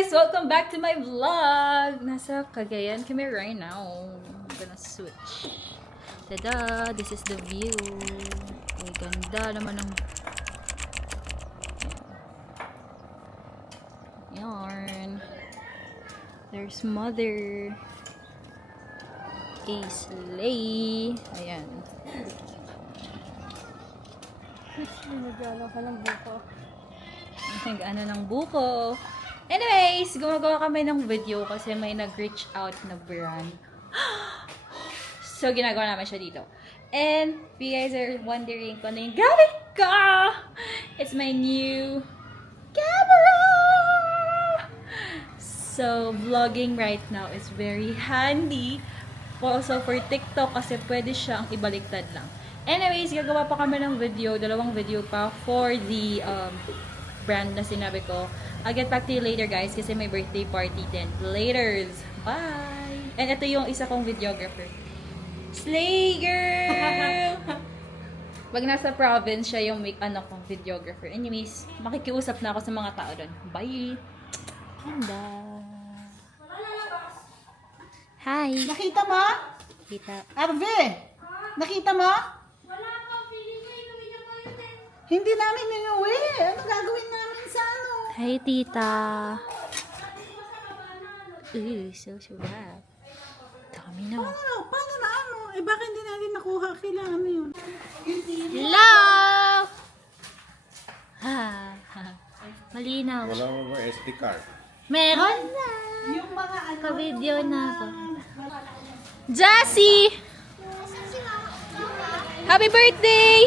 guys! Welcome back to my vlog! Nasa Cagayan kami right now. I'm gonna switch. Tada! This is the view. Ay, ganda naman ng... Yarn. There's mother. A sleigh. Ayan. Nagala ka ng buko. Nag-ano ng buko. Anyways, gumagawa kami ng video kasi may nag-reach out na brand. So, ginagawa namin siya dito. And, if you guys are wondering kung ano yung gamit ko, it's my new camera! So, vlogging right now is very handy. Also, for TikTok kasi pwede siyang ibaliktad lang. Anyways, gagawa pa kami ng video, dalawang video pa for the brand na sinabi ko. I'll get back to you later guys kasi may birthday party din. Laters! Bye! And ito yung isa kong videographer. Slay girl! Pag nasa province siya yung ano kong videographer. Anyways, makikiusap na ako sa mga tao doon. Bye! Handa! Hi! Nakita mo? Kita. Arve! Nakita mo? Wala pa, feeling ko inuwi niya pa yun eh. Hindi namin inuwi. Ano gagawin namin sa ano? Hi, tita. So sarap. Dami na. Paano na ano? Eh bakit hindi natin nakuha? Kailangan mo yun. Hello! Ha, ha. Malinaw. Wala mo ba SD card? Meron na. Yung mga ano. Ka-video na ako. Jahsi! Happy birthday!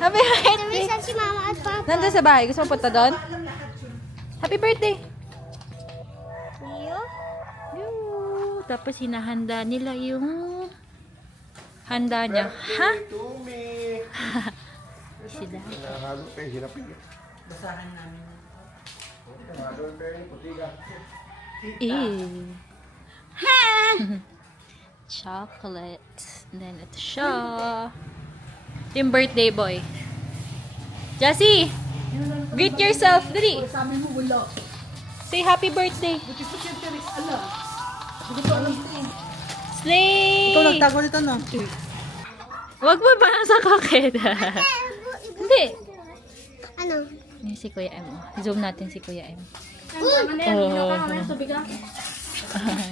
Happy birthday! Saan si mama at papa? Nandun sa bahay. Gusto mo punta doon? Happy birthday! Yoo. Tapos hinahanda nila yung handa niya. Ha? Tumi! Si Dad. Nakakalo kayo, hirapin yun. Basahan namin. Nakakalo kayo, putiga. Ew. Chocolate. And then ito siya. Ito yung birthday boy. Jahsi! Greet yourself. Dali. Sabi mo wala. Say happy birthday. Buti sa siya Therese. Alam. Hindi ko alam ito eh. Slay! Ikaw nagtago nito no? Wag mo ba nasa kakit? Hindi. Ano? Yung si Kuya M. Zoom natin si Kuya M. Tubig lang.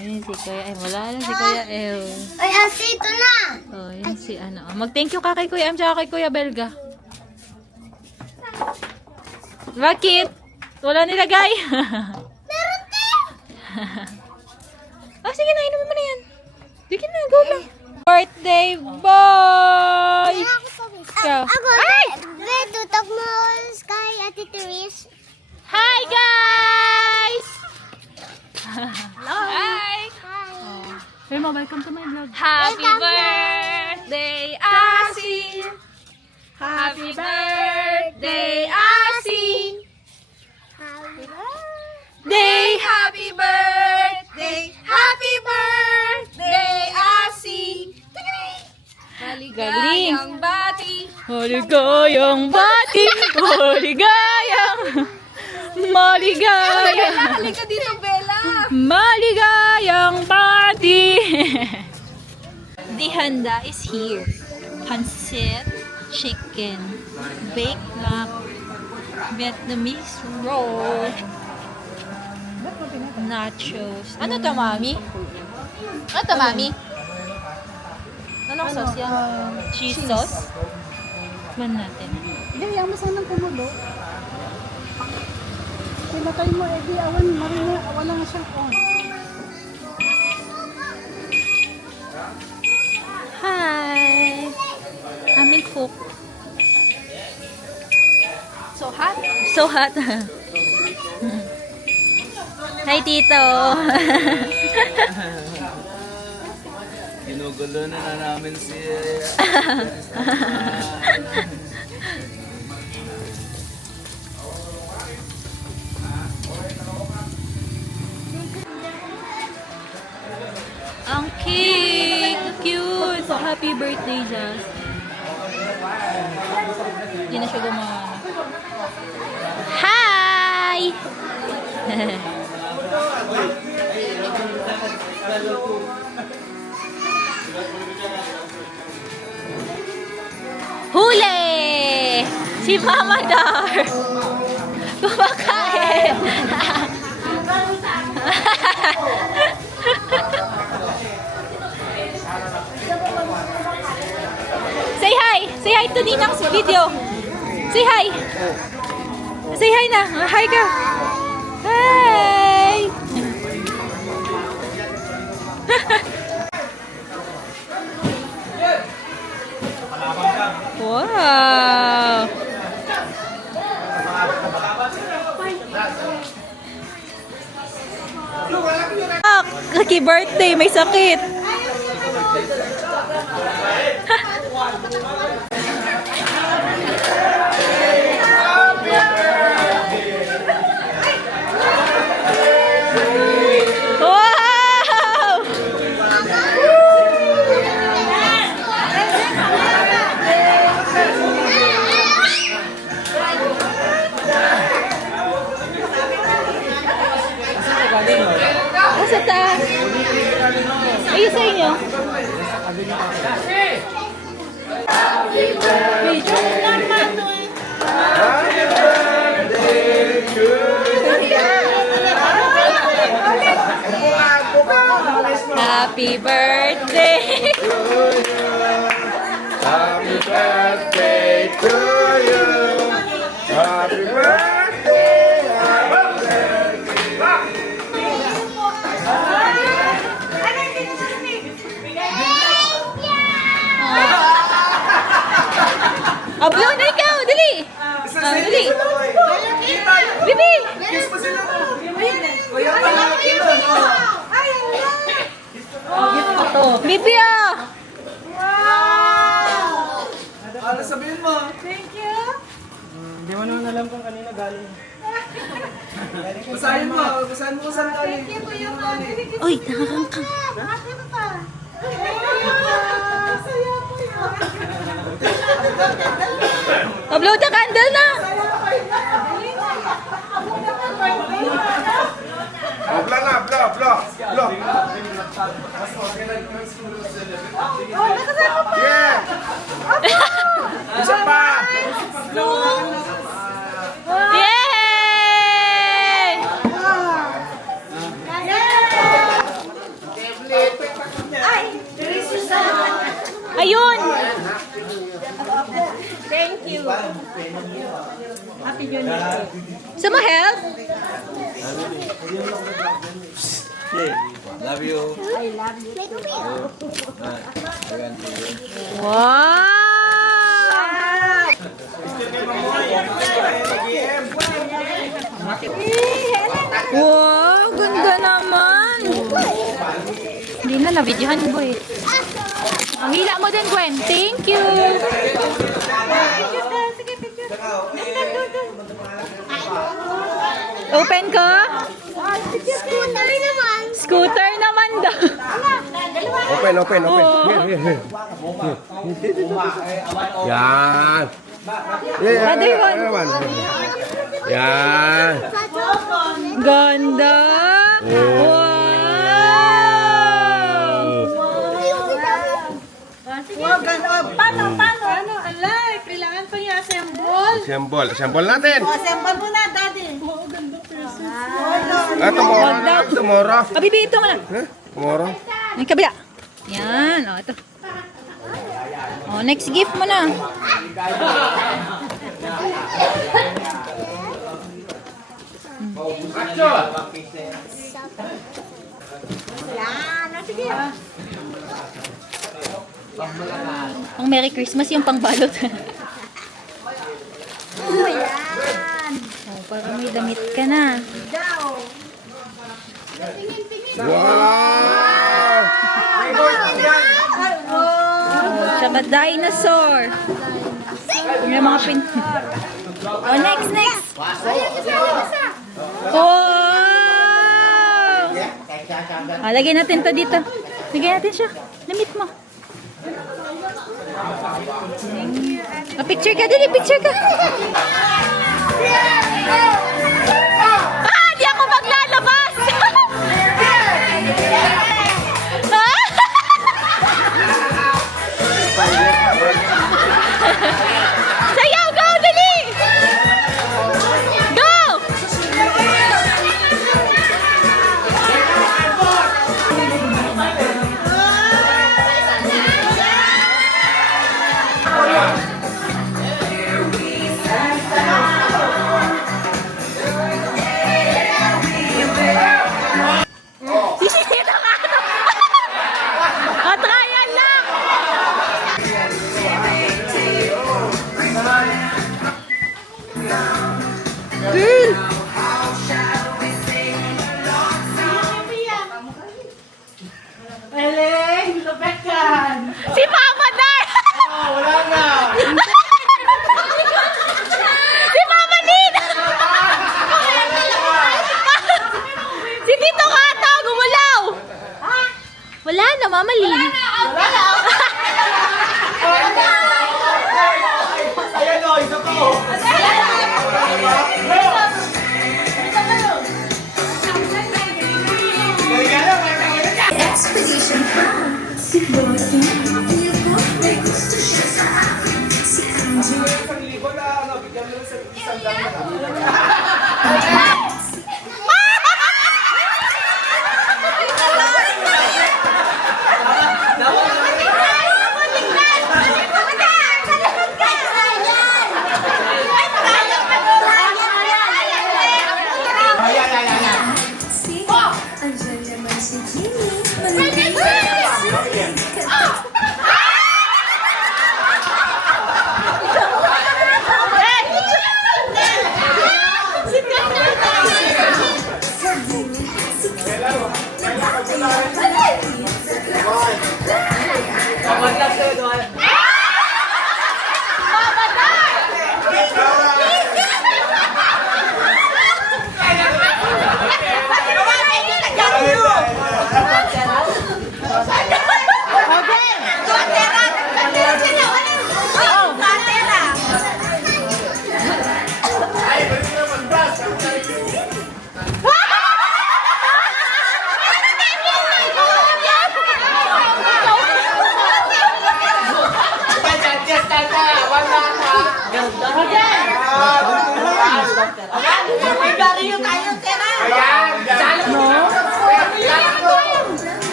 Yun si Kuya M. Wala lang si Kuya M. Ay, ate, ito na! Oh, yun si ano. Mag-thank you ka kay Kuya M tsaka kay Kuya Belga. Bakit? Wala nilagay. Meron din! Oh, sige na. Inumin mo na yan. Sige na. Go lang. Birthday boy! Ikaw. Ako, tutok mo kay ate Therese. Hi, guys! Hello! Hi! Hi. Hey, welcome to my vlog. Happy birthday, Asi! Happy birthday, Asi! Happy birthday! Happy birthday, Asi! Maligayang bati! Maligayang bati! Maligayang! Maligayang! Halika dito, Bella! Maligayang bati! The handa is here. Pancit, chicken, baked lamb, Vietnamese roll, nachos. Ano to, mami? Ano to, mami? Anong sauce yan? Cheese sauce? Ban natin. Gaya mo sanang kumulo. Pinatay mo, di awan, marino, wala nga siyang on. Hi! Aming cook. So hot? So hot. Hi, Tito! Ginugulo na namin si... Ang cake! Cute! Happy birthday, Jazz. Hindi na siya gumawa. Hi! Huli! Si Mama Dar! Kumakain! Say hi! Say hi to Ninang's video! Say hi! Say hi na! Hi ka! Hi! Wow! Lucky birthday, may sakit. Wow! Asa ta? Ayun sa inyo. Happy birthday! Happy birthday to you. Happy birthday. Blow na ikaw! Dali! Dali! Bibi! Bibi ah! Ano sabihin mo? Thank you. Hindi mo naman alam kung kanina galing. Basahin mo kung saan galing. Thank you po yung mga Uy, nakakangkang. Bakit pa? Saya po yun. Blow the candle na! Oh, blow na, blow, blow, blow. Yeah! Isa pa! Yay! Ayun! Thank you. Happy New Year. Sama help? Love you. I love you. Wow! Wow, ganda naman. Hindi na, na-videohan ko eh. Ang hila mo din, Gwen. Thank you. Open ko? Scooter naman. Scooter naman daw. Open, open, open. Oh. Here, here, here. Yan. Yeah, Other one. one. Yan. Ganda. Wow. Paano? Ano? Alay, kailangan pa yung assemble. Assemble. Assemble natin. Assemble mo na, daddy. Oo, ganda person. Tomorrow na. Tomorrow. Bibi, ito mo na. Huh? Tomorrow. Yung kabila. Yan. O, ito. O, next gift mo na. Ang Merry Christmas yung pangbalot. Oh, para may damit ka na. Wow! Tsaka dinosaur. Yung mga pin... Oh, next. Wow! Ah, lagyan natin to dito. Lagyan natin siya. Damit mo. Picture ka. Dali, picture ka. Ah, di ako mag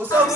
Usog!